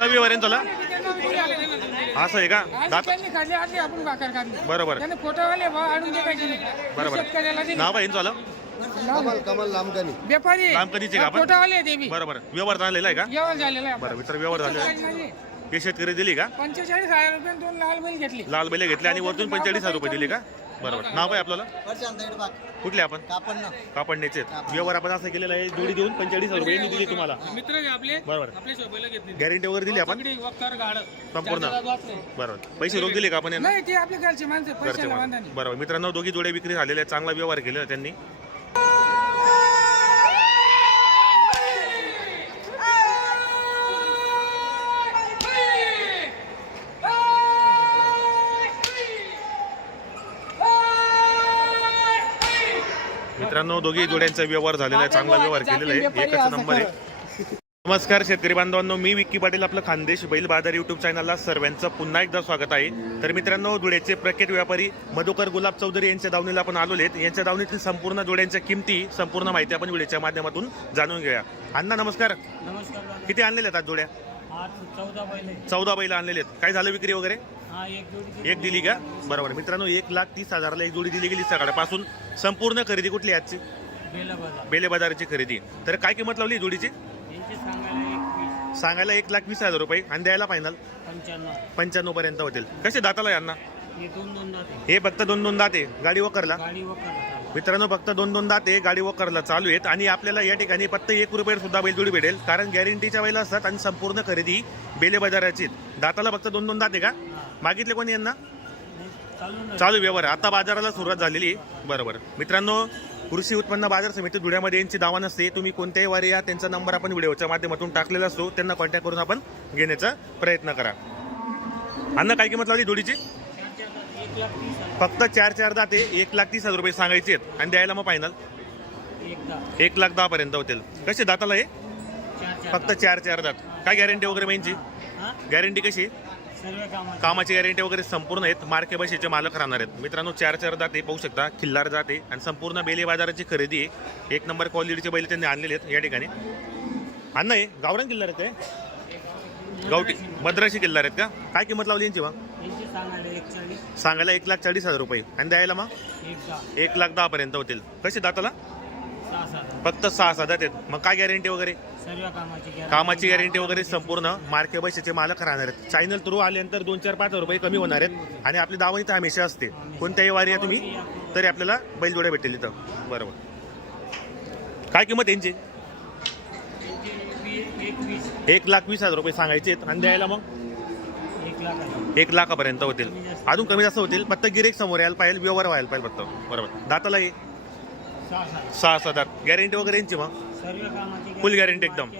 व्यवहार असं आहे का? दात त्यांनी काढली आधी आपण भाकर काढली. बरोबर. त्याने फोटोवाले भाव आणून देखायचे नाही बरोबर. शेतकऱ्याला दिली. नाव आहे ना तुला कमल कमल लांबकानी व्यापारी लांबकधीचे का आपण? फोटोवाले देवी बरोबर. व्यवहार झालेला आहे का? जेवण झालेलं आहे. बरं मित्र व्यवहार झालेला आहे. हे शेतकरी दिली का? पंचेचाळीस हजार रुपये दोन लाल बैल घेतली. लाल बैले घेतले आणि वरतून पंचेचाळीस हजार रुपये दिले का? बरोबर. नाव आहे आपल्याला? कुठले आपण? कापडण्याचे व्यवहार आपण असं केलेला आहे जोडी देऊन पंचेचाळीस हजार रुपये दिली तुम्हाला. मित्र आहे आपले. बरोबर. आपले शोभेला घेतली. गॅरंटी वगैरे दिली आपण? संपूर्ण. बरोबर. पैसे रोख दिले का आपण बरोबर. मित्रांनो दोघी जोड्या विक्री झालेल्या आहेत. चांगला व्यवहार केलेला त्यांनी. मित्रांनो दोघी जोड्यांचा व्यवहार झालेला आहे चांगला व्यवहार केलेला आहे. एकच नंबर आहे. नमस्कार शेतकरी बांधवांनो मी विक्की पाटील आपलं खानदेश बैल बाजार युट्यूब चॅनलला सर्वांचं पुन्हा एकदा स्वागत आहे. तर मित्रांनो धुळ्याचे प्रख्यात व्यापारी मधुकर गुलाब चौधरी यांच्या दावणीला आपण आलेले आहेत यांच्या दावणीतील संपूर्ण जोड्यांच्या किमती संपूर्ण माहिती आपण व्हिडिओच्या माध्यमातून जाणून घेऊया. अण्णा नमस्कार. नमस्कार किती आणलेले आहेत आज जोड्या? चौदा बैल आणलेले आहेत. काय झालं विक्री वगैरे? हा एक दिली. का? बरोबर. मित्रांनो एक लाख तीस हजाराला एक जोडी दिली गेली सकाळपासून. संपूर्ण खरेदी कुठली आजची? बेला बाजार. बेले बाजाराची खरेदी. तर काय किंमत लावली जोडीची? सांगायला एक लाख वीस हजार रुपये. आणि द्यायला फायनल पंच्याण्णव. पर्यंत होतील. कसे दाताला यांना? हे दोन दोन जाते हे फक्त दोन दोन दाते गाडी वकरला मित्रांनो फक्त दोन दोन दाते गाडी वकरला चालू आहेत आणि आपल्याला या ठिकाणी फक्त एक रुपये सुद्धा बैलजोडी भेटेल कारण गॅरंटीच्या वेळेला असतात आणि संपूर्ण खरेदी बेले बाजाराची दाताला फक्त दोन दोन दाते का? मागितले कोणी यांना? चालू व्यवहार. आता बाजाराला सुरुवात झालेली आहे. बरोबर. मित्रांनो कृषी उत्पन्न बाजार समिती धुळ्यामध्ये यांची दावा नसते तुम्ही कोणत्याही वारी या त्यांचा नंबर आपण व्हिडिओच्या माध्यमातून टाकलेला असतो. त्यांना कॉन्टॅक्ट करून आपण घेण्याचा प्रयत्न करा. अन्न काय किंमत लावली धुळीची? फक्त चार चार दाते एक लाख तीस हजार रुपये सांगायचे आहेत आणि द्यायला मग फायनल एक लाख दहा पर्यंत होतील. कसे दाताला हे? फक्त चार चार दात. काय गॅरंटी वगैरे माहिती हा? गॅरंटी कशी? कामाचे. गॅरंटी वगैरे संपूर्ण आहेत. मार्के बशीचे मालक राहणार आहेत. मित्रांनो चार चार जाते पाहू शकता. खिल्लार जाते आणि संपूर्ण बेले बाजाराची खरेदी आहे. एक नंबर क्वालिटीचे बैल त्यांनी आणलेले आहेत या ठिकाणी. अन्न आहे गावरान किल्लार काय? गावठी मद्राशी किल्लार आहेत का? काय किंमत लावली यांची मग? सांगायला एक लाख चाळीस हजार रुपये. आणि द्यायला मग? एक लाख दहा पर्यंत होतील. कसे दाताला? फक्त सहा सहा दात आहेत. मग काय गॅरंटी वगैरे? कामाची गॅरंटी वगैरे संपूर्ण मार्के बशीचे मालक राहणार आहेत. चॅनल थ्रू आल्यानंतर दोन चार पाच हजार रुपये कमी होणार आहेत. आणि आपली दावणी तर हमेशा असते. कोणत्याही वारी आहे तुम्ही तरी आपल्याला बैलजोड्या भेटेल इथं. बरोबर. काय किंमत यांची? एक लाख वीस हजार रुपये सांगायचे आणि द्यायला मग? एक लाखापर्यंत होतील. अजून कमी जास्त होतील फक्त गिरेक समोर यायला पाहिजे व्यवहार व्हायला पाहिजे फक्त. बरोबर. दाताला ये सहा दात गॅरंटी वगैरे यांची मग? Full guarantee एकदम.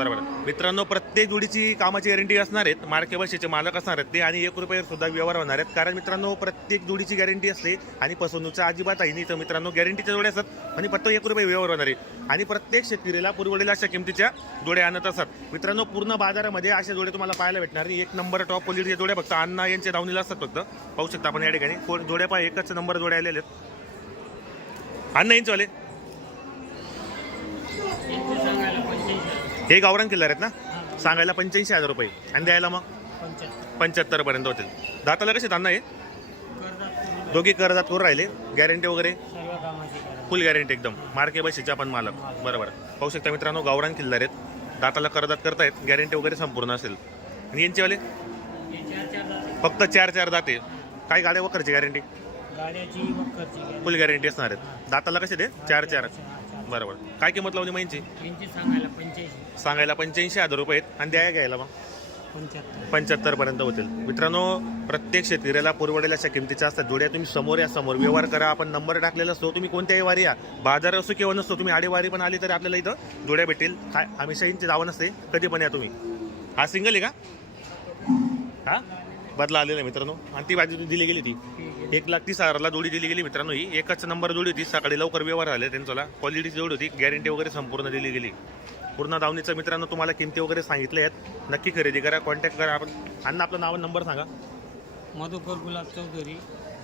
बरोबर. मित्रांनो प्रत्येक जोडीची कामाची गॅरंटी असणार आहेत. मार्के मालक असणार आहेत. ते आणि एक रुपये सुद्धा व्यवहार होणार आहेत. कारण मित्रांनो प्रत्येक जोडीची गॅरंटी असते आणि फसवणूकचा अजिबात आहे नाही. तर मित्रांनो गॅरंटीच्या जोड्या असतात आणि फक्त एक रुपये व्यवहार होणार आहे. आणि प्रत्येक शेतकरीला पुरवलेल्या अशा किमतीच्या जोड्या आणत असतात. मित्रांनो पूर्ण बाजारामध्ये अशा जोड्या तुम्हाला पाहायला भेटणार एक नंबर टॉप क्वालिटीच्या जोड्या फक्त अण्णा यांच्या दावणीला असतात फक्त. पाहू शकता आपण या ठिकाणी. कोण- जोड्या पहा एकच नंबर जोड्या आलेले आहेत. अण्णा यांचे हे गावरान किल्लार आहेत ना? सांगायला पंच्याऐंशी हजार रुपये. आणि द्यायला मग? पंच्याहत्तर. पर्यंत होतील. दाताला कसे अण्णा हे? दोघी करदात करून राहिले? गॅरंटी वगैरे. फुल गॅरंटी एकदम. मार्के बशीच्या पण मालक. बरोबर. पाहू शकता मित्रांनो गावरान किल्लार आहेत. दाताला करदात करतायत. गॅरंटी वगैरे संपूर्ण असेल. आणि यांचेवाले. फक्त चार चार दाते. काय गाड्या वकरची गॅरंटी. फुल गॅरंटी असणार आहेत. दाताला कसे ते चार चार. बरोबर. काय किंमत लावली महिन्याची यांचे सांगायला पंच्याऐंशी. सांगायला पंच्याऐंशी हजार रुपये आहेत. आणि द्याया घ्यायला मग. पंच्याहत्तर. पंच्याहत्तर पर्यंत होतील. मित्रांनो प्रत्येक शेतकऱ्याला पुरवडेल अशा किमतीच्या असतात. जोड्या तुम्ही समोर या समोर व्यवहार करा. आपण नंबर टाकलेला असतो. तुम्ही कोणत्याही वारी या. बाजार असो किंवा नसतो तुम्ही आडेवारी पण आली तरी आपल्याला इथं जोड्या भेटेल काय हमेशा यांची दावा नसते कधी पण या तुम्ही. हा सिंगल आहे का? हा? बदला आलेला आहे मित्रांनो. आणि ती बाजू दिली गेली होती. एक लाख तीस हजाराला जोडी दिली गेली मित्रांनो ही. एकच नंबर जोडी होती. सकाळी लवकर व्यवहार झाले त्यांच्याला. क्वालिटीची जोडी होती. गॅरंटी वगैरे संपूर्ण दिली गेली. पूर्ण दावणीचं मित्रांनो तुम्हाला किमती वगैरे सांगितले आहेत. नक्की खरेदी करा. कॉन्टॅक्ट करा. आपण अण्णा आपलं नाव नंबर सांगा. मधुकर गुलाब चौधरी.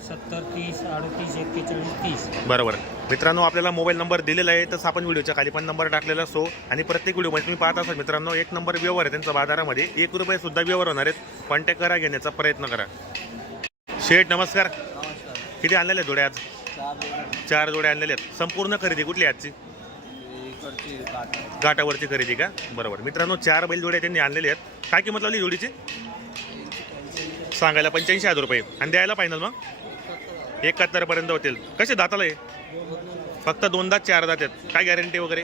सत्तर तीस अडतीस एक्केचाळीस तीस. बरोबर. मित्रांनो आपल्याला मोबाईल नंबर दिलेला आहे तसं आपण व्हिडिओच्या खाली पण नंबर टाकलेला असतो. आणि प्रत्येक व्हिडिओमध्ये म्हणजे तुम्ही पाहत असाल मित्रांनो एक नंबर व्यवहार आहे त्यांचा बाजारामध्ये. एक रुपये सुद्धा व्यवहार होणार आहेत. कॉन्टॅक्ट करा घेण्याचा प्रयत्न करा. शेठ नमस्कार. किती आणलेले आहेत जोड्या आज? चार जोड्या आणलेले आहेत. संपूर्ण खरेदी कुठली आजची? घाटावरची खरेदी का? बरोबर. मित्रांनो चार बैल जोड्या त्यांनी आणलेले आहेत. काय किंमत लावली जोडीची? सांगायला पंच्याऐंशी हजार रुपये. आणि द्यायला फायनल मग? एकाहत्तर पर्यंत होतील. कसे दाताला आहे फक्त दोनदा चार दात आहेत. काय गॅरंटी वगैरे?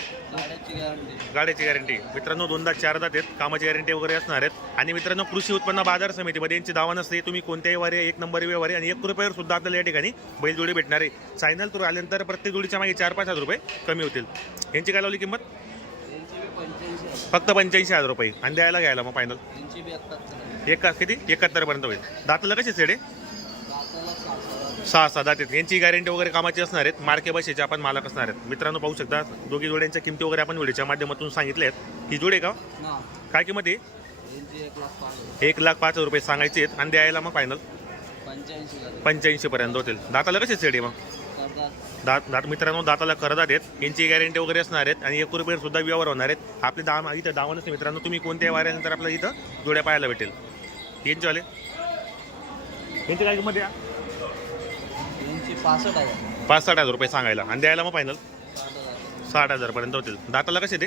गाड्याची गॅरंटी मित्रांनो दोनदा चार दात आहेत. कामाची गॅरंटी वगैरे असणार आहेत. आणि मित्रांनो कृषी उत्पन्न बाजार समितीमध्ये यांची दावा नसते. तुम्ही कोणत्याही वारी एक नंबर व्यवहार आणि एक रुपयावर सुद्धा आपल्याला या ठिकाणी बैलजोडी भेटणार आहे. चायनल थ्रू आल्यानंतर प्रत्येक जोडीच्या मागे चार पाच हजार रुपये कमी होतील. यांची काय लावली किंमत? फक्त पंच्याऐंशी हजार रुपये. आणि द्यायला घ्यायला मग फायनल एका किती? एकाहत्तर पर्यंत होईल. दाताला कसे सेडे? सहा सहा दात आहेत. यांची गॅरंटी वगैरे कामाची असणार आहेत. मार्के बसेचे आपण मालक असणार आहेत. मित्रांनो पाहू शकता दोघी जोड्यांच्या किमती वगैरे आपण व्हिडिओच्या माध्यमातून सांगितले आहेत. ही जोडे का? काय किंमत आहे? एक लाख पाच हजार. रुपये सांगायचे आहेत. आणि द्यायला मग फायनल पंच्याऐंशी पर्यंत होतील. दाताला कसे सेड मग दात दात. मित्रांनो दाताला करदात आहेत. यांची गॅरंटी वगैरे असणार आहेत. आणि एक रुपये सुद्धा व्यवहार होणार आहेत. आपले दाम इथं नसते मित्रांनो. तुम्ही कोणत्याही वाऱ्यानंतर आपल्याला इथं जोड्या पाहायला भेटेल. यांचेवाले यांची काय किंमत आहे? पासष्ट आहे पाच साठ हजार रुपये सांगायला. आणि द्यायला मग फायनल साठ हजारपर्यंत होतील. दाताला कसे ते?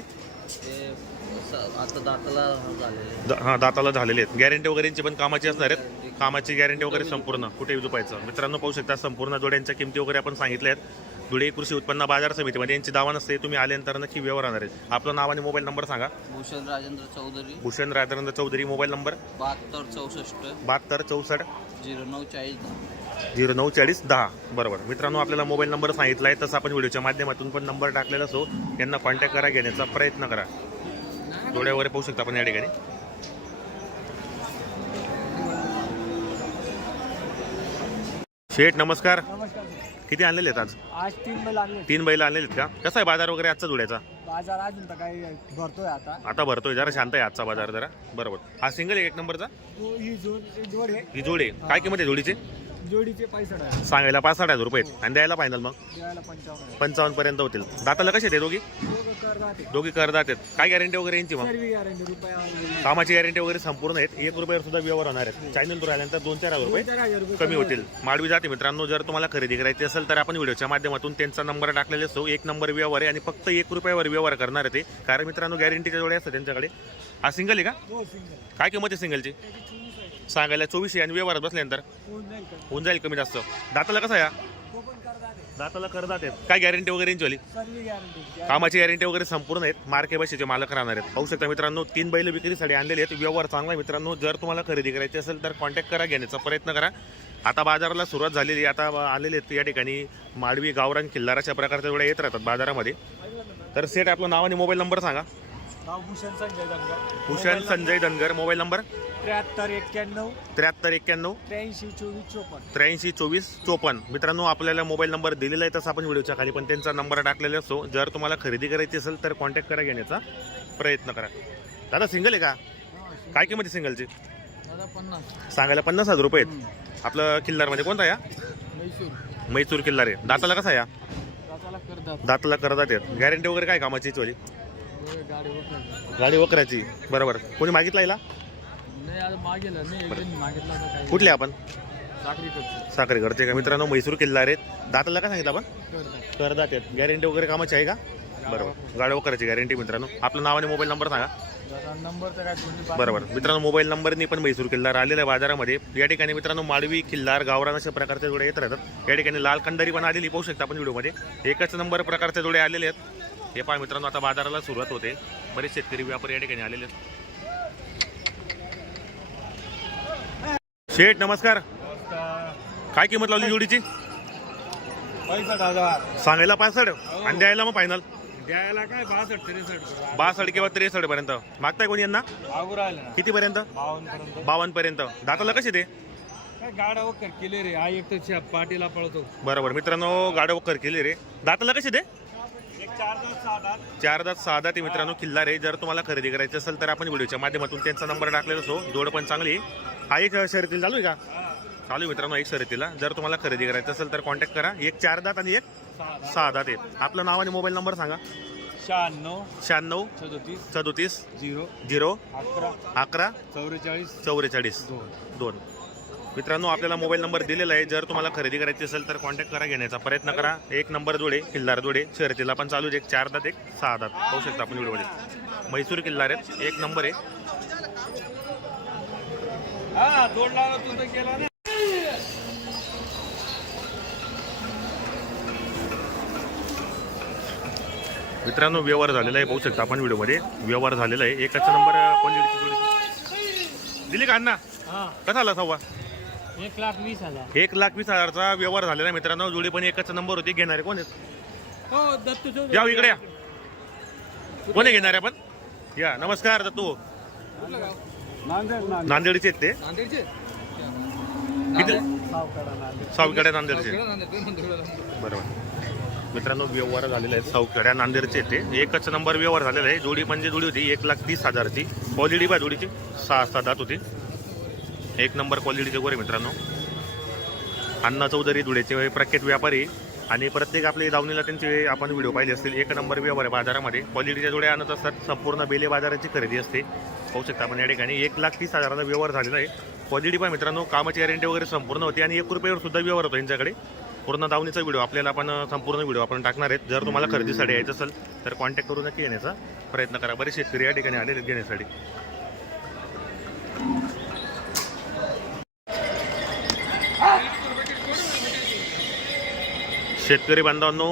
आता दाताला झाले द- हा दाताला झालेले आहेत. गॅरंटी वगैरेची पण कामाची असणार आहेत. कामाची गॅरंटी वगैरे संपूर्ण कुठे झुपायचं मित्रांनो पाहू शकता संपूर्ण जोड्यांच्या किमती वगैरे आपण सांगितल्या आहेत. धुळे कृषी उत्पन्न बाजार समितीमध्ये यांची दावा नसते. तुम्ही आल्यानंतर नक्की व्यवहार होणार आहेत. आपलं नाव आणि मोबाईल नंबर सांगा. Bhushan Rajendra Chaudhari. Bhushan Radhanand Chaudhari mobile number? बहात्तर चौसष्ट. बहात्तर चौसष्ट. झिरो नऊ चाळीस दहा. झिरो नऊ चाळीस दहा. बरोबर. मित्रांनो आपल्याला मोबाईल नंबर सांगितला आहे तसं आपण व्हिडिओच्या माध्यमातून पण नंबर टाकलेला असो. यांना कॉन्टॅक्ट करा घेण्याचा प्रयत्न करा. डोळ्या वगैरे पाहू शकता आपण या ठिकाणी. शेठ नमस्कार. नमस्कार किती आणलेले आहेत आज? आज तीन बैल आणले तीन बैल आणलेले आहेत का? कसा आहे बाजार वगैरे आजचा धुळ्याचा? बाजार अजून तर काही भरतोय आता. आता भरतोय जरा शांत आहे आजचा बाजार जरा. बरोबर. हा सिंगल आहे एक नंबरचा? ही जोड जोड ही जोडी आहे. काय किंमत आहे जोडीची? जोडीचे पैसे आहे सांगायला पाच साठ हजार रुपये आहेत. आणि द्यायला फायनल मग? द्यायला पंचावन्न पंचावन्न पर्यंत होतील. दाताला कसे ते दोघी? दोघं कर राहते दोघी करदात आहेत. काय गॅरंटी वगैरे यांची मग? सर्व गॅरंटी रुपया कामाची गॅरंटी वगैरे संपूर्ण आहेत. एक रुपयावर सुद्धा व्यवहार होणार आहेत. चॅनल थ्रू आल्यानंतर दोन चार हजार रुपये चार हजार रुपये कमी होतील. माडवी जाते मित्रांनो जर तुम्हाला खरेदी करायची असेल तर आपण व्हिडिओच्या माध्यमातून त्यांचा नंबर टाकलेला असतो. एक नंबर व्यवहार आहे आणि फक्त एक रुपयावर व्यवहार करणार आहे ते. कारण मित्रांनो गॅरंटीच्या जोड्या असतात त्यांच्याकडे. हा सिंगल आहे का? हो सिंगल काय किंमत आहे सिंगलची त्याची सांगायला चोवीसशे आणि व्यवहारात बसल्यानंतर होऊन जाईल का? होऊन जाईल कमी जास्त. दाताला कसं राहते दाताला करदात आहेत. काय गॅरंटी वगैरे यांची कामाची गॅरंटी वगैरे संपूर्ण आहेत. मार्के बसेचे मालक राहणार आहेत. पाहू शकता मित्रांनो तीन बैल विक्रीसाठी आणलेले आहेत. व्यवहार चांगला आहे मित्रांनो. जर तुम्हाला खरेदी करायची असेल तर कॉन्टॅक्ट करा घेण्याचा प्रयत्न करा. आता बाजाराला सुरुवात झालेली. आता आलेले आहेत या ठिकाणी माडवी गावरान किल्लार अशा प्रकारच्या जोड्या येत राहतात बाजारामध्ये. तर सेट आपलं नाव आणि मोबाईल नंबर सांगा. Bhushan Sanjay Dangar Bhushan Sanjay Dhangar mobile number? त्र्याहत्तर एक्क्याण्णव त्र्याहत्तर एक्क्याण्णव त्र्याऐंशी चोवीस चोपन्न. त्र्याऐंशी चोवीस चोपन्न. मित्रांनो आपल्याला मोबाईल नंबर दिलेला आहे तसं आपण व्हिडिओच्या खाली पण त्यांचा नंबर टाकलेला असतो जर तुम्हाला खरेदी करायची असेल तर कॉन्टॅक्ट करा घेण्याचा प्रयत्न करा. दादा सिंगल आहे का? काय किंमत आहे सिंगलची सांगायला पन्नास हजार रुपये आहेत. आपलं किल्लारमध्ये कोणता या? मैसूर. मैसूर किल्लार आहे. दाताला कसा या? दाताला करदात. आहेत. गॅरंटी वगैरे काय कामाची चोली गाडी वकराची बरोबर. कोणी मागितला नाही आता मागेल नाही एकदा मागितला होता काही. कुठले आपण? करतो साखरे घरचे का? मित्रांनो मैसूर किल्लार आहेत. दाताला काय सांगितलं आपण? करदात आहेत. गॅरंटी वगैरे कामाची आहे का? बरोबर. गाडी वकराची गॅरंटी मित्रांनो. आपलं नाव आणि मोबाईल नंबर सांगा. नंबर तर काय दोन्ही बरोबर. मित्रांनो मोबाईल नंबरनी पण म्हैसूर किल्लार आलेला आहे बाजारामध्ये. या ठिकाणी मित्रांनो माडवी किल्लार गावरान अशा प्रकारच्या जोड्या येत राहतात. या ठिकाणी लाल कंदारी पण आलेली पाहू शकता आपण व्हिडिओमध्ये एकच नंबर प्रकारच्या जोड्या आलेले आहेत. हे पहा मित्रांनो आता बाजाराला सुरुवात होते. बरेच शेतकरी व्यापारी या ठिकाणी आलेले आहेत. शेठ नमस्कार. काय किंमत लावली जोडीची? पैसा दादा सांगायला पासष्ट? आणि द्यायला मग फायनल द्यायला काय बासष्ट त्रेसष्ट? बासष्ट किंवा त्रेसष्ट पर्यंत. मागताय कोणी यांना? किती पर्यंत? बावन्न पर्यंत. दाताला कसे ते? गाडा वगैरे केले रे. हा एक तर पाटीला पळतो. बरोबर. मित्रांनो गाड्या वक्कर केली रे. दाताला कसे ते? चार दात सहा हे मित्रांनो किल्ला रे. जर तुम्हाला खरेदी करायची असेल तर आपण व्हिडिओच्या माध्यमातून त्यांचा नंबर टाकलेला असो. जोड पण चांगली. हा एक शर्यतील चालू आहे का? चालू आहे मित्रांनो एक शर्यतीला. जर तुम्हाला खरेदी करायचं असेल तर कॉन्टॅक्ट करा. एक चार दात आणि एक सहा दात आहेत. आपलं नाव आणि मोबाईल नंबर सांगा. शहाण्णव शहाण्णव सदोतीस सदोतीस झिरो झिरो अकरा अकरा चौवेचाळीस चौवेचाळीस दोन. मित्रांनो आपल्याला मोबाईल नंबर दिलेला आहे. जर तुम्हाला खरेदी करायची असेल तर कॉन्टॅक्ट करा घेण्याचा प्रयत्न करा. एक नंबर जोडे किल्लार जोडे. शर्यतीला पण चालू एक चार दात एक सहा दात. पाहू शकता आपण व्हिडिओमध्ये म्हैसूर किल्लार आहेत. एक नंबर आहे. हा जोड लावला तू तर केला ना मित्रांनो व्यवहार झालेला आहे पाहू शकता आपण व्हिडिओमध्ये. व्यवहार झालेला आहे. एकाचा नंबर क्वालिटीची जोडी दिली का अण्णा हा. कसा आला सव्वा? एक लाख वीस हजार. एक लाख वीस हजारचा व्यवहार झालेला आहे मित्रांनो. जोडी पण एकाचा नंबर होती. घेणारे कोण आहेत? हो. या हो इकडे या. कोण आहे घेणारे आपण? या नमस्कार दत्तू. नांदेडचे आहेत ते? नांदेडचे? किती? नांदेडचे. नांदेड बरोबर. मित्रांनो व्यवहार झालेला आहे चौकड्या नांदेडचे ते. एकच नंबर व्यवहार झालेला आहे. जोडी म्हणजे जोडी होती. एक लाख तीस हजारची. क्वालिटी बा जोडीची. सहा सहा दात होती. एक नंबर क्वालिटीचे गोरे मित्रांनो. अण्णा चौधरी धुळेचे प्रख्यात व्यापारी. आणि प्रत्येक आपले दावणीला त्यांचे आपण व्हिडिओ पाहिले असतील. एक नंबर व्यवहार आहे बाजारामध्ये. क्वालिटीच्या जोड्या आणत असतात. संपूर्ण बेले बाजाराची खरेदी असते. पाहू शकता आपण या ठिकाणी. एक लाख तीस हजाराचा व्यवहार झालेला आहे. पॉझिटिव्ह आहे मित्रांनो कामाची गॅरंटी वगैरे संपूर्ण होती आणि एक रुपयावर सुद्धा व्यवहार होतो यांच्याकडे. पूर्ण दावणीचा व्हिडिओ आपल्याला आपण संपूर्ण व्हिडिओ आपण टाकणार आहेत. जर तुम्हाला खरेदीसाठी यायचं असेल तर कॉन्टॅक्ट करू नक्की येण्याचा प्रयत्न करा. बरेच शेतकरी या ठिकाणी आलेले घेण्यासाठी. शेतकरी बांधवांनो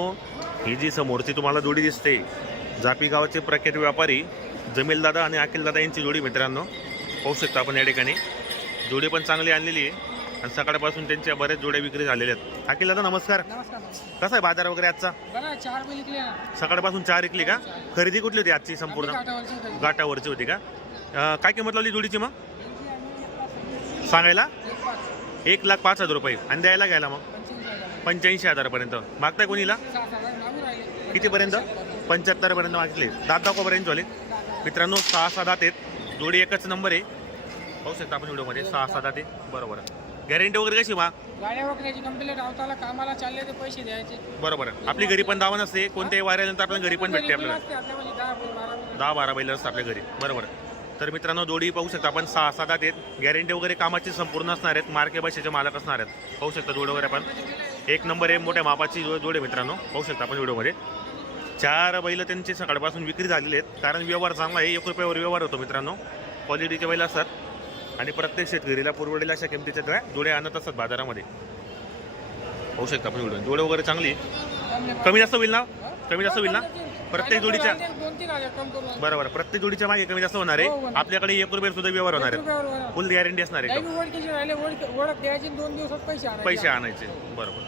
ही जी समोरची तुम्हाला जोडी दिसते जापी गावाचे प्रख्यात व्यापारी जमीलदादा आणि अखिलदादा यांची जोडी मित्रांनो. पाहू शकता आपण या ठिकाणी. जोडी पण चांगली आणलेली आहे. आणि सकाळपासून त्यांच्या बऱ्याच जोड्या विक्री झालेल्या आहेत. अखिलदादा नमस्कार. नमस्कार कसा आहे बाजार वगैरे आजचा? सकाळपासून चार विकली का? खरेदी कुठली होती आजची संपूर्ण. गाठावरची होती. का? अं, काय किंमत लावली जोडीची मग? सांगायला? एक लाख. पाच हजार रुपये. आणि द्यायला घ्यायला मग? पंच्याऐंशी हजार. पंच्याऐंशी हजारपर्यंत. मागताय कोणीला. कितीपर्यंत? पंच्याहत्तरपर्यंत. मागितले. दात दाखवापर्यंत झाले मित्रांनो सहा सहा दात आहेत. जोडी एकच नंबर आहे. पाहू शकता आपण व्हिडिओमध्ये. सहा सहा दात आहे बरोबर. गॅरंटी वगैरे कशी मा? गाड्या वगैरेची कंप्लेंट आवताला कामाला चालले तर पैसे द्यायचे. बरोबर. आपली घरी पण दावा नसते कोणत्याही वाऱ्यानंतर आपल्याला घरी पण भेटते आपल्याला. दहा बारा बैल. असतात आपल्या घरी. बरोबर. तर मित्रांनो जोडी पाहू शकता आपण. सहा सात आहेत. गॅरंटी वगैरे कामाची संपूर्ण असणार आहेत. मार्के बसेचे मालक असणार आहेत. पाहू शकता जोड वगैरे आपण. एक नंबर आहे. मोठ्या मापाची जो जोड आहे मित्रांनो. पाहू शकता आपण व्हिडिओमध्ये. चार बैल त्यांची सकाळपासून विक्री झालेली आहेत. कारण व्यवहार चांगला आहे. एक रुपयावर व्यवहार होतो मित्रांनो. क्वालिटीचे बैल असतात. आणि प्रत्येक शेतकरीला पुरवडेल अशा किमतीच्या जोड्या जोड्या आणत असतात बाजारामध्ये. पाहू शकता आपण व्हिडिओ जोड वगैरे चांगली. कमी जास्त होईल ना? कमी जास्त होईल ना? प्रत्येक जोडीच्या बरोबर. प्रत्येक जोडीच्या मागे कमी जास्त होणार हो, आहे होणार. आपल्याकडे एक रुपये सुद्धा व्यवहार होणार आहे. फुल गॅरंटी असणार आहे पैसे आणायचे. बरोबर.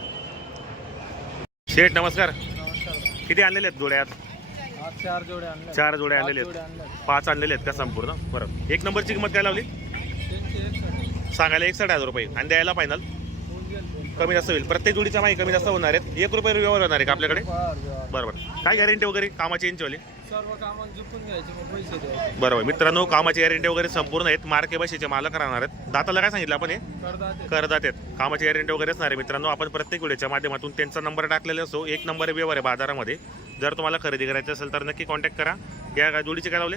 शेठ नमस्कार. किती आणलेले आहेत जोड्यात आज चार जोड्या आणल्या चार जोड्या आणलेले आहेत. पाच आणलेले आहेत का संपूर्ण? बरोबर एक नंबरची किंमत काय लावली? त्यांचे एक साठी. सांगायला हजार रुपये. आणि द्यायला फायनल. कमी जास्त होईल. प्रत्येक जोडीच्या मागे कमी जास्त होणार आहेत. एक रुपये व्यवहार होणार आहे का आपल्याकडे? बरं, बरं. बरोबर काय गॅरंटी वगैरे? कामाची यांचीवाली सर्व कामाला झुकून घ्यायचे मग पैसे द्यायचे. बरोबर. मित्रांनो कामाची गॅरंटी वगैरे संपूर्ण आहेत. मार्के बशीचे मालक राहणार आहेत. दाताला काय सांगितलं आपण हे? करदाते. करदात आहेत. कामाची गॅरंटी वगैरे असणार आहे. मित्रांनो आपण प्रत्येक व्हिडिओच्या माध्यमातून त्यांचा नंबर टाकलेला असतो एक नंबर व्यवहार आहे बाजारामध्ये. जर तुम्हाला खरेदी करायची असेल तर नक्की कॉन्टॅक्ट करा. या काय जोडीचे काय लावले?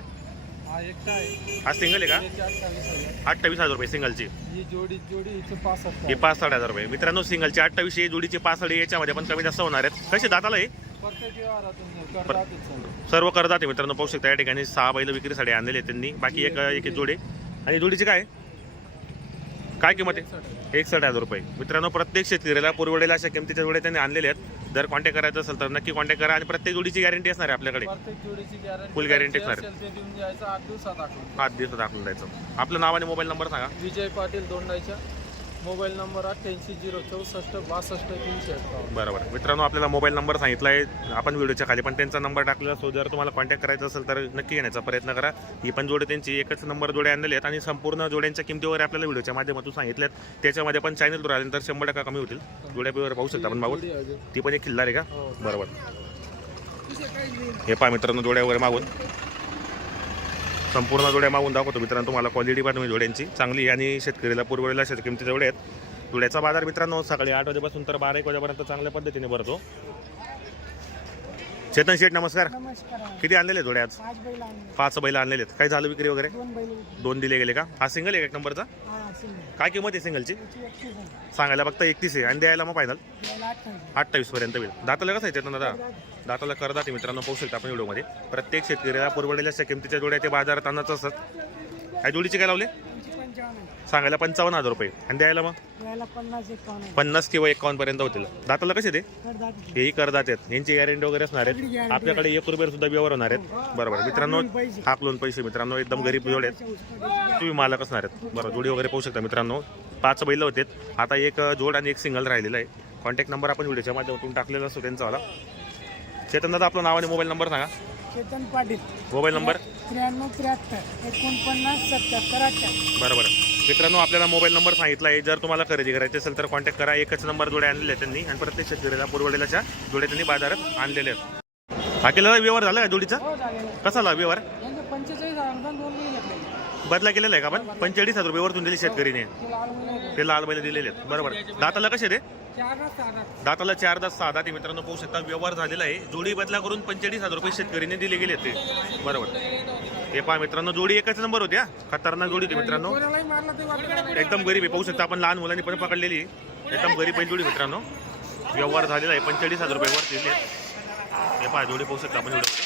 हा एकटा आहे. हा सिंगल आहे का? त्याचे अठ्ठावीस हजार अठ्ठावीस हजार रुपये सिंगलची ही जोडी जोडी हिचे पासष्ट हे पाच साठ हजार रुपये. मित्रांनो सिंगलची अठ्ठावीस आहे. जोडीची पाच साडे याच्यामध्ये पण कमी जास्त होणार आहेत. कसे दाताला आहे सर्व. करदात मित्रांनो पाहू शकता या ठिकाणी सहा बैल विक्रीसाठी आणलेले आहेत त्यांनी. बाकी एक एक जोडे. आणि जोडीची काय? काय किंमत आहे? एकसष्ट हजार रुपये. मित्रांनो प्रत्येक शेतकऱ्याला पुरवडेल अशा किमतीच्या जोड्या त्यांनी आणलेल्या आहेत. जर कॉन्टॅक्ट करायचं असेल तर नक्की कॉन्टॅक्ट करा आणि प्रत्येक जोडीची गॅरंटी असणार आहे आपल्याकडे. जोडीची गॅरंटी असणार. जायचं आठ दिवसात आखून दाखवून द्यायचं. आपलं नाव आणि मोबाईल नंबर सांगा. विजय पाटील दोंडाईच्या. मोबाईल नंबर अठ्ठ्याऐंशी झिरो चौसष्ट बासष्ट तीनशे बरोबर. मित्रांनो आपल्याला मोबाईल नंबर सांगितला आहे. आपण व्हिडिओच्या खाली पण त्यांचा नंबर टाकलेला असतो. जर तुम्हाला कॉन्टॅक्ट करायचा असेल तर नक्की येण्याचा प्रयत्न करा. ही पण जोडे त्यांची एकच नंबर जोडे आणलेले आहेत आणि संपूर्ण जोड्यांच्या किमती वगैरे आपल्याला व्हिडिओच्या माध्यमातून सांगितल्यात. त्याच्यामध्ये पण चॅनल दूर आल्यानंतर शंभर टक्का कमी होतील. जोड्या वगैरे पाहू शकता आपण मागून. ती पण एक खिल्लार आहे का? हो. बरोबर. हे पहा मित्रांनो जोड्या वगैरे मागून. संपूर्ण जोड्या मागून दाखवतो मित्रांनो तुम्हाला. क्वालिटी पण तुम्ही जोड्यांची. चांगली आणि शेतकरीला पुरवलेल्या शेत किमती जोड्या आहेत जोड्याचा बाजार मित्रांनो सकाळी आठ वाजेपासून तर बारा एक वाजेपर्यंत चांगल्या पद्धतीने भरतो. चेतन शेठ नमस्कार. नमस्कार. किती आणलेले धुळे आज? पाच बैल आणले. पाच बैल आणलेले आहेत. काय झालं विक्री वगैरे? दोन बैल दोन दिले गेले का? हा सिंगल एक नंबरचा? हा सिंगल काय किंमत आहे सिंगलची त्याची एकतीस आहे. सांगायला फक्त एकतीस आहे. आणि द्यायला मग फायनल अठ्ठावीस. अठ्ठावीस पर्यंत होईल. दाताला कसं आहे चेतन दादा? दाताला करदात मित्रांनो पाहू शकता आपण व्हिडिओमध्ये. प्रत्येक शेतकऱ्याला पुरवलेल्या अशा किमतीच्या जोड्या ते बाजारात आणत असतात. काय जोडीचे काय लावले? सांगायला पंचावन्न हजार रुपये. आणि द्यायला मग? पन्नास किंवा एकावन्न पर्यंत होतील. दाताला कसे ते? हेही करदात आहेत. यांची गॅरंटी वगैरे असणार आहेत. आपल्याकडे एक रुपये सुद्धा व्यवहार होणार आहेत. बरोबर. मित्रांनो. हाकलून पैसे. मित्रांनो एकदम गरीब जोड आहेत. तुम्ही मालक असणार आहेत. बरं जोडी वगैरे पाहू शकता मित्रांनो. पाच बैल होते. आता एक जोड आणि एक सिंगल राहिलेला आहे. कॉन्टॅक्ट नंबर आपण व्हिडिओच्या माध्यमातून टाकलेला असतो त्यांचावाला चेतन दादा आपलं नाव आणि मोबाईल नंबर सांगा. चेतन पाटील. मोबाईल नंबर त्र्याण्णव त्र्याहत्तर एकोणपन्नास सत्याहत्तर अठ्ठ्याहत्तर बरोबर. मित्रांनो आपल्याला मोबाईल नंबर सांगितला आहे जर तुम्हाला खरेदी करायची असेल तर कॉन्टॅक्ट करा. एकच नंबर जोडे आणलेले त्यांनी आणि प्रत्येक शेतकऱ्याला पुरवलेल्याच्या जोडे त्यांनी बाजारात आणलेले आहेत. बाकीला व्यवहार झाला का जोडीचा? हो झालेलं कसा झाला व्यवहार? यांचे पंचेचाळीस हजार रुपये दोन बैल घेतले. बदला केलेला आहे का आपण? पंचेचाळीस हजार रुपये वरतून दिली शेतकरीने. ते लाल बैल ते लाल बैल दिलेले आहेत. बरोबर. दाताला कसे ते. दाताला चार दस सहा दाती मित्रांनो पाहू शकता व्यवहार झालेला आहे. जोडी बदला करून पंचेचाळीस हजार रुपये शेतकरीने दिले गेले ते. बरोबर. हे पहा मित्रांनो जोडी एकच नंबर होत्या खतरनाक जोडी होती मित्रांनो. एकदम गरीब आहे. पाहू शकता आपण लहान मुलांनी पण पकडलेली. एकदम गरीब आहे जोडी मित्रांनो. व्यवहार झालेला आहे. पंचेचाळीस हजार रुपये वर दिले. हे पहा जोडी पाहू शकता आपण व्हिडिओमध्ये.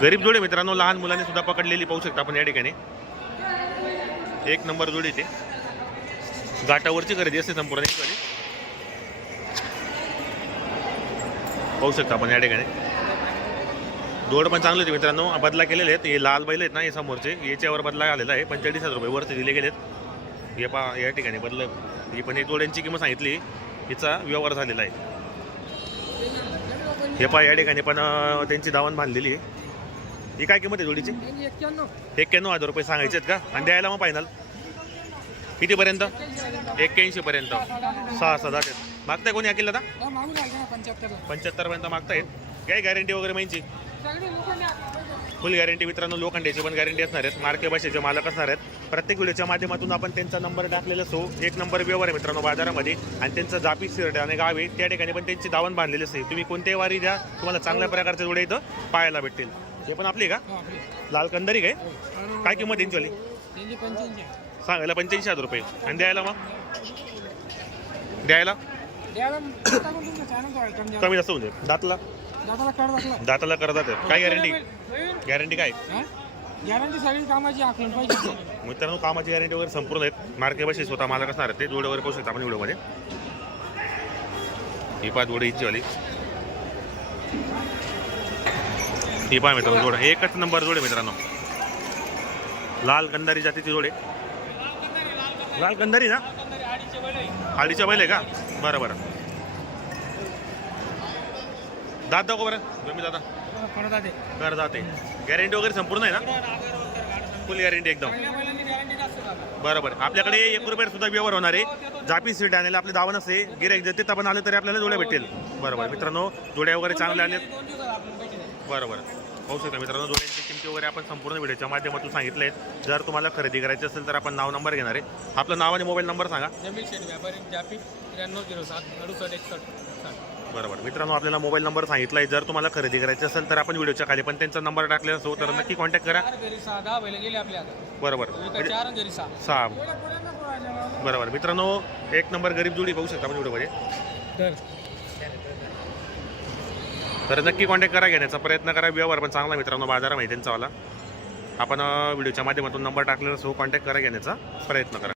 गरीब जोडी मित्रांनो. लहान मुलांनी सुद्धा पकडलेली पाहू शकता आपण या ठिकाणी. एक नंबर जोडी ते. घाटावरची खरेदी असते संपूर्ण पाहू शकता आपण या ठिकाणी. जोड पण चांगली होती मित्रांनो. बदला केलेले आहेत. हे लाल बैल आहेत ना हे समोरचे. याच्यावर बदला आलेला आहे. पंचेचाळीस हजार रुपये वरती दिले गेलेत. हे पा या ठिकाणी बदल. ही पण एक जोड्यांची किंमत सांगितली. हिचा व्यवहार झालेला आहे. हे पा या ठिकाणी पण त्यांची दावण बांधलेली आहे. ही काय किंमत आहे जोडीची? एक्क्याण्णव. हजार रुपये सांगायचे आहेत का? आणि द्यायला मग फायनल कितीपर्यंत? एक्क्याऐंशी पर्यंत सहा सहा जात मागताय कोणी अकेल दादा हा, मागून आले ना पंच्याहत्तर पंच्याहत्तर पर्यंत मागतायत काय गॅरंटी वगैरे माहिती फुल गॅरंटी मित्रांनो लोखंडाची पण गॅरंटी असणार आहेत. मार्के भाषेचे मालक असणार आहेत. प्रत्येक व्हिडिओच्या माध्यमातून आपण त्यांचा नंबर टाकलेला असो एक नंबर व्यवहार आहे मित्रांनो बाजारामध्ये. आणि त्यांचं जापी शिरडे आणि गाव आहे त्या ठिकाणी पण त्यांची दावण बांधलेली असते. तुम्ही कोणत्याही वारी द्या. तुम्हाला चांगल्या प्रकारच्या जोड्या इथं पाहायला भेटतील. हे पण आपली का? हा. लाल कंदारी काय? आणि काय किंमत यांची वाली. सांगायला पंच्याऐंशी हजार रुपये. आणि द्यायला मग? द्यायला? आहे, कमी जास्त. होऊन जाईल. दाताला? दाताला करतात काय गॅरंटी गॅरंटी काय? गॅरंटी सगळी कामाची आखून पाहिजे मित्रांनो कामाची गॅरंटी वगैरे संपूर्ण आहेत. मार्के भाषे स्वतः मालक असणार ते जोडे वगैरे पाहू शकता आपण व्हिडिओमध्ये. ही पाच जोडे हिची वाली. ही पाय मित्रांनो जोड. एकच नंबर जोडे मित्रांनो. लाल गंधारी जातीची जोडे. लाल गंधारी ना? आडीच्या बैल आहे का? बरं बरं. दात दाखव बरं. तुम्ही दादा. पडतात ते जाते गॅरंटी वगैरे संपूर्ण आहे ना? फुल गॅरंटी एकदम. बरं बरं. बरोबर आपल्याकडे एक रुपये सुद्धा व्यवहार होणार आहे. जापी स्वीट आणायला आपले दावा नसते गिराईक देते पण आले तरी आपल्याला जोड्या भेटेल बरोबर मित्रांनो जोड्या वगैरे चांगल्या आल्या बरोबर पाहू शकता मित्रांनो जोड्यांची किमती वगैरे आपण संपूर्ण व्हिडिओच्या माध्यमातून सांगितले आहेत जर तुम्हाला खरेदी करायची असेल तर आपण नाव नंबर घेणार आहे. आपलं नाव आणि मोबाईल नंबर सांगा. जमील शेठ व्यापारी जापी त्र्याण्णव झिरो सात अडुसष्ट एकसष्ट साठ. बरोबर. मित्रांनो आपल्याला मोबाईल नंबर सांगितला आहे जर तुम्हाला खरेदी करायची असेल तर आपण व्हिडिओच्या खाली पण त्यांचा नंबर टाकलेला असो तर नक्की कॉन्टॅक्ट करा. बरोबर. सहा. सहा. बरोबर. मित्रांनो एक नंबर गरीब जोडी पाहू शकता आपण व्हिडिओमध्ये. तर नक्की कॉन्टॅक्ट करा घेण्याचा प्रयत्न करा. व्यवहार पण चांगला मित्रांनो बाजारामध्ये त्यांचावाला आपण व्हिडिओच्या माध्यमातून नंबर टाकलेला सो कॉन्टॅक्ट करा घेण्याचा प्रयत्न करा.